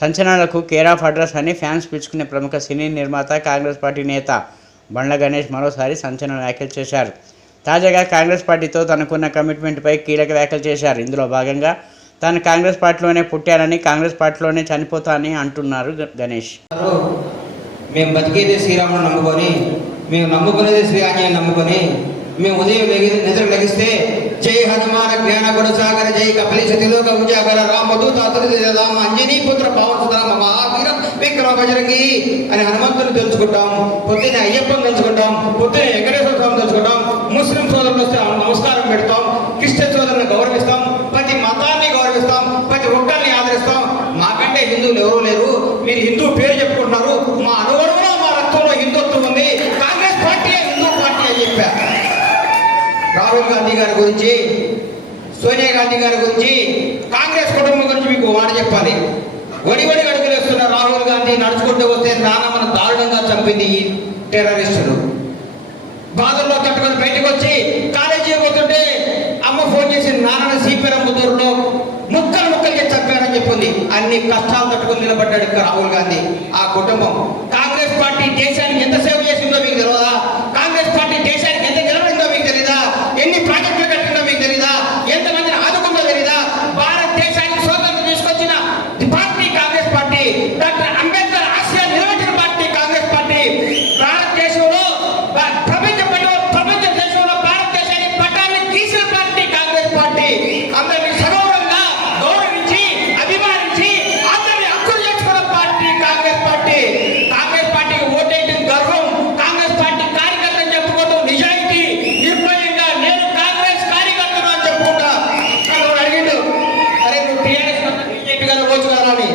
సంచలనాలకు care of address అని fans పిలుచుకునే ప్రముఖ సినీ నిర్మాత కాంగ్రెస్ పార్టీ నేత బండ్ల గణేష్ మరోసారి సంచలన వ్యాఖ్యలు చేశారు. తాజాగా కాంగ్రెస్ పార్టీతో తనకున్న కమిట్మెంట్పై కీలక వ్యాఖ్యలు చేశారు. ఇందులో భాగంగా తాను కాంగ్రెస్ పార్టీలోనే పుట్టానని కాంగ్రెస్ పార్టీలోనే చనిపోతానని అంటున్నారు గణేష్. మేము బతికేది శ్రీరాముడు నమ్ముకొని మేము నమ్ముకునేది శ్రీ నమ్ముకొని మేము ఉదయం నిద్ర లెగిస్తే జై హనుమాన జ్ఞాన గుణసాగర జై కపలి సతిలోక ఉజాగర రామదూత రామ అంజనీ పుత్ర పవన సుధామ మహావీర విక్రమ బజరంగి అని హనుమంతుని తెలుసుకుంటాం. పొద్దున అయ్యప్పని తెలుసుకుంటాం. పొద్దున వెంకటేశ్వర స్వామి తెలుసుకుంటాం. ముస్లిం సోదరులు వస్తే నమస్కారం పెడతాం. క్రిస్టియన్ సోదరులను గౌరవిస్తాం. రాహుల్ గాంధీ గారి గురించి సోనియా గాంధీ గారి గురించి కాంగ్రెస్ కుటుంబం గురించి మీకు మాట చెప్పాలి. వడి వడి అడుగులేస్తున్న రాహుల్ గాంధీ నడుచుకుంటూ వస్తే నానమ్మను దారుణంగా చంపింది ఈ టెర్రరిస్టులు. బాధల్లో తట్టుకొని బయటకు వచ్చి కాలేజీ పోతుంటే అమ్మ ఫోన్ చేసి నాన్న సీపీరంబుదూరులో ముక్కలు ముక్కలు చేసి చంపారని చెప్పింది. అన్ని కష్టాలు తట్టుకొని నిలబడ్డాడు రాహుల్ గాంధీ. ఆ కుటుంబం కాంగ్రెస్ పార్టీ దేశానికి ఎంతసేపు సేవ చేసిందో మీకు తెలియదా కాంగ్రెస్ పార్టీ దేశానికి ఎంత నిలబడిందో మీకు తెలీదా ఎన్ని ప్రాజెక్టులు కట్టిందో మీకు తెలీదా ఎంతమందిని ఆదుకుందో తెలీదా భారతదేశానికి స్వాతంత్రం తీసుకొచ్చిన party Congress party doctor Ambedkar ఆశయాలు నిలబెట్టిన పార్టీ కాంగ్రెస్ పార్టీ భారతదేశంలో భా- ప్రపంచ పటం ప్రపంచ దేశంలో భారతదేశాన్ని పట్టాన్ని గీసిన పార్టీ కాంగ్రెస్ పార్టీ అందరినీ సగౌరవంగా గౌరవించి అభిమానించి అందరినీ హక్కులు చేసుకున్న పార్టీ కాంగ్రెస్ పార్టీ కాంగ్రెస్ పార్టీకి ఓటేయడం గర్వం కాంగ్రెస్ పార్టీ కార్యకర్త చెప్పుకోవడం నిజాయితీ నిర్భయంగా నేను కాంగ్రెస్ కార్యకర్తను అని చెప్పుకుంటా నన్ను అడిగిండు అరే నువ్వు టీఆర్ఎస్ బీజేపీ గారు పోవచ్చు కదా అని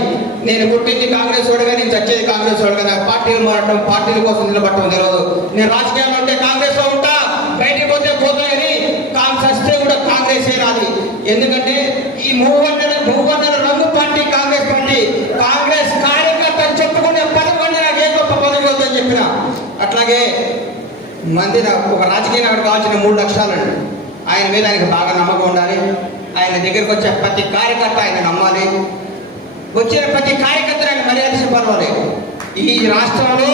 నేను పుట్టింది కాంగ్రెస్ వాడుగా నేను చచ్చేది కాంగ్రెస్ వాడుగా పార్టీలు మారటం పార్టీల కోసం నిలబడటం తెలియదు నేను రాజకీయాల్లో ఉంటే కాంగ్రెస్లో ఉంటా బయటికి పోతే పోతాయని కాంగ్రెస్ వస్తే కూడా కాంగ్రెస్ రాదు. ఎందుకంటే ఈ మూవన్నర మూవన్నర రంగు పార్టీ కాంగ్రెస్ పార్టీ కాంగ్రెస్ కార్యకర్త చెప్పుకునే పదకొండు నాకు ఏ గొప్ప పదవి వద్దని చెప్పిన. అట్లాగే మంది నాకు ఒక రాజకీయ నాయకుడు కావాల్సిన మూడు లక్షలండి ఆయన మీద ఆయనకు బాగా నమ్మకం ఉండాలి. ఆయన దగ్గరికి వచ్చే ప్రతి కార్యకర్త ఆయన నమ్మాలి. వచ్చిన ప్రతి కార్యకర్తలకు మర్యాద చెప్పాలి ఈ రాష్ట్రంలో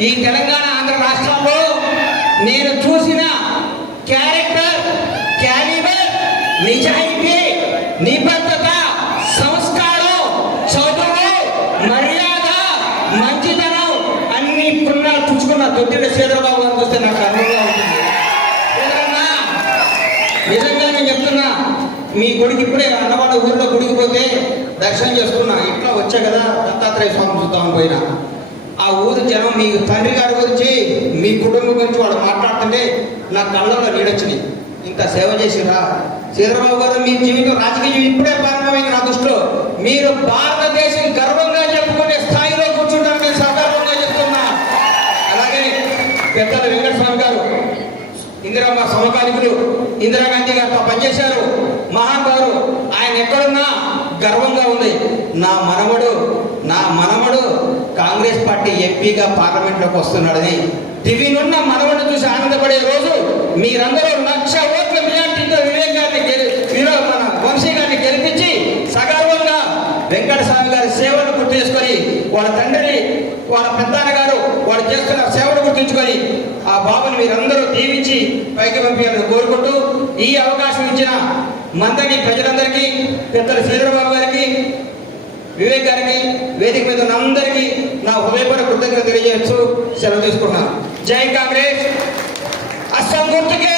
ఈ తెలంగాణ ఆంధ్ర రాష్ట్రంలో నేను చూసిన క్యారెక్టర్ క్యాలిబర్ నిజాయితీ నిబద్ధత సంస్కారం చదువు మర్యాద మంచితనం అన్ని పుణ్యాలు పుచ్చుకున్న దొడ్డిన చంద్రబాబు గారు చూస్తే నాకు అనుభవం ఉంటుంది. నిజంగా నేను చెప్తున్నా మీ గుడికి ఇప్పుడే అన్నవాళ్ళ ఊరిలో గుడికి పోతే దర్శనం చేసుకున్నా. ఇట్లా వచ్చా కదా దత్తాత్రేయ స్వామి చూద్దామని పోయినా. ఆ ఊరు జనం మీ తండ్రి గారి గురించి మీ కుటుంబం గురించి వాడు మాట్లాడుతుంటే నా కళ్ళలో నీడొచ్చినాయి. ఇంత సేవ చేసిరా చంద్రబాబు గారు మీ జీవితం రాజకీయ జీవితం ఇప్పుడే ప్రారంభమైంది నా దృష్టిలో. మీరు భారతదేశం గర్వంగా చెప్పుకునే స్థాయిలో కూర్చుంటారు నేను సగర్వంగా చెప్తున్నా. అలాగే పెద్దల వెంకటస్వామి గారు ఇందిరమ్మ సమకాలికులు ఇందిరాగాంధీ గారితో పనిచేశారు. మహాన్ గారు ఆయన ఎక్కడ నా మనవడు నా మనవడు కాంగ్రెస్ పార్టీ ఎంపీగా పార్లమెంట్లోకి వస్తున్నాడని. నున్న మనవడు చూసి ఆనందపడే రోజు మీరందరూ లక్ష ఓట్ల మెజార్టీతో వివేక్ గారిని గెలి మన వంశీ గారిని గెలిపించి సగర్వంగా వెంకటస్వామి గారి సేవలు గుర్తు చేసుకొని వాళ్ళ తండ్రిని వాళ్ళ పెద్దాన్న గారు వాళ్ళు చేస్తున్న సేవలు గుర్తుంచుకొని ఆ బాబుని మీరందరూ దీవించి పైకి పంపించాలని కోరుకుంటూ ఈ అవకాశం ఇచ్చిన మందని ప్రజలందరికీ పెద్దల శ్రీధరబాబు గారికి వివేక్ గారికి వేదిక మీద ఉన్న అందరికీ నా హృదయపూర్వ కృతజ్ఞత తెలియజేస్తూ సెలవు తీసుకున్నాను జై కాంగ్రెస్! అస్సాం గుర్తుకే!